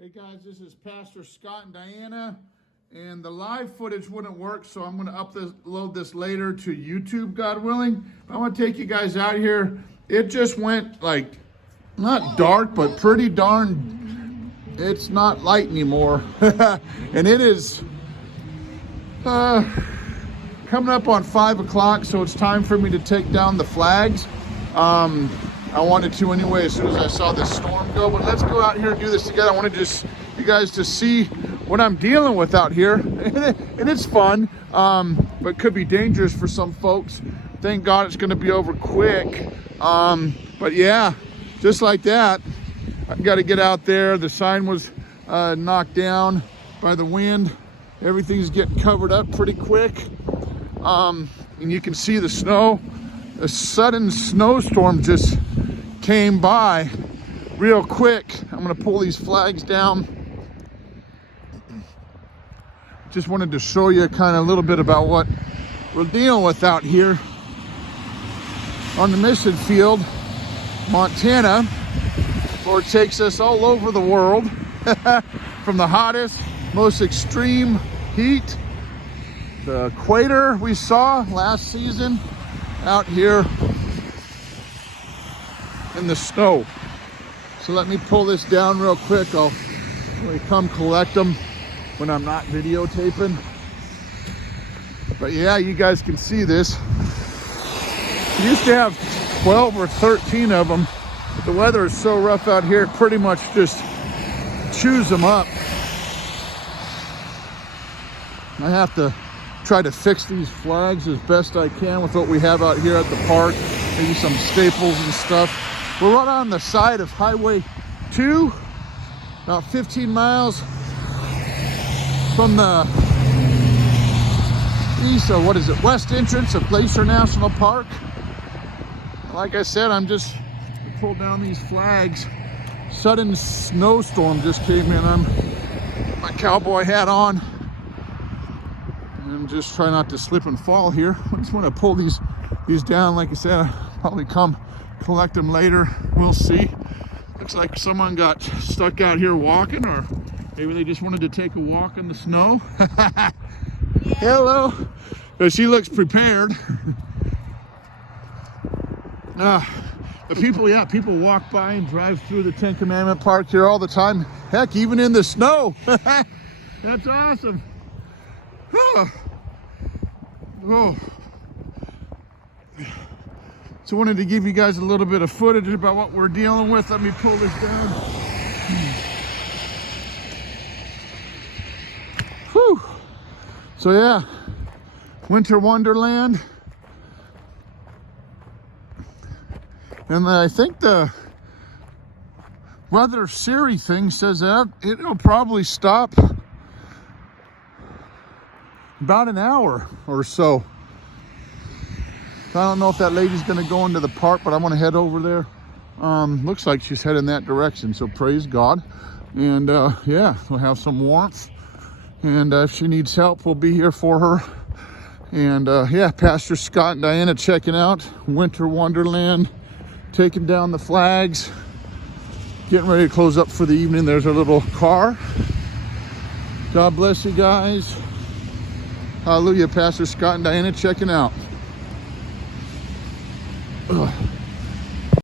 Hey guys, this is Pastor Scott and Diana, and the live footage wouldn't work, so I'm going to upload this later to YouTube, God willing. I want to take you guys out here. It just went like, not dark, but pretty darn, it's not light anymore. And it is coming up on 5 o'clock, so it's time for me to take down the flags. I wanted to anyway as soon as I saw this storm go, but let's go out here and do this together. I wanted you guys to see what I'm dealing with out here, and it's fun, but could be dangerous for some folks. Thank God it's going to be over quick. But yeah, just like that, I've got to get out there. The sign was knocked down by the wind. Everything's getting covered up pretty quick, and you can see the snow. A sudden snowstorm just came by real quick. I'm gonna pull these flags down. Just wanted to show you kind of a little bit about what we're dealing with out here on the mission field, Montana. Lord takes us all over the world from the hottest, most extreme heat, the equator we saw last season, out here in the snow. So let me pull this down real quick. I'll really come collect them when I'm not videotaping. But yeah, you guys can see this. We used to have 12 or 13 of them, but the weather is so rough out here, it pretty much just chews them up. I have to try to fix these flags as best I can with what we have out here at the park. Maybe some staples and stuff. We're right on the side of Highway 2, about 15 miles from the east, or west entrance of Glacier National Park. Like I said, I'm just pulled down these flags. Sudden snowstorm just came in. I'm my cowboy hat on. And just try not to slip and fall here. I just want to pull these down. Like I said, I'll probably come collect them later. We'll see. Looks like someone got stuck out here walking, or maybe they just wanted to take a walk in the snow. Yeah. Hello. But she looks prepared. But people walk by and drive through the Ten Commandment Park here all the time. Heck, even in the snow. That's awesome. Oh. So I wanted to give you guys a little bit of footage about what we're dealing with. Let me pull this down. Whew. So yeah, Winter Wonderland. And I think the weather Siri thing says that it'll probably stop about an hour or so. I don't know if that lady's gonna go into the park, but I want to head over there. Looks like she's heading that direction, so praise God. And yeah, we'll have some warmth, and if she needs help, we'll be here for her. And yeah, Pastor Scott and Diana checking out Winter Wonderland, taking down the flags, getting ready to close up for the evening. There's our little car. God bless you guys. Hallelujah. Pastor Scott and Diana checking out. Ugh.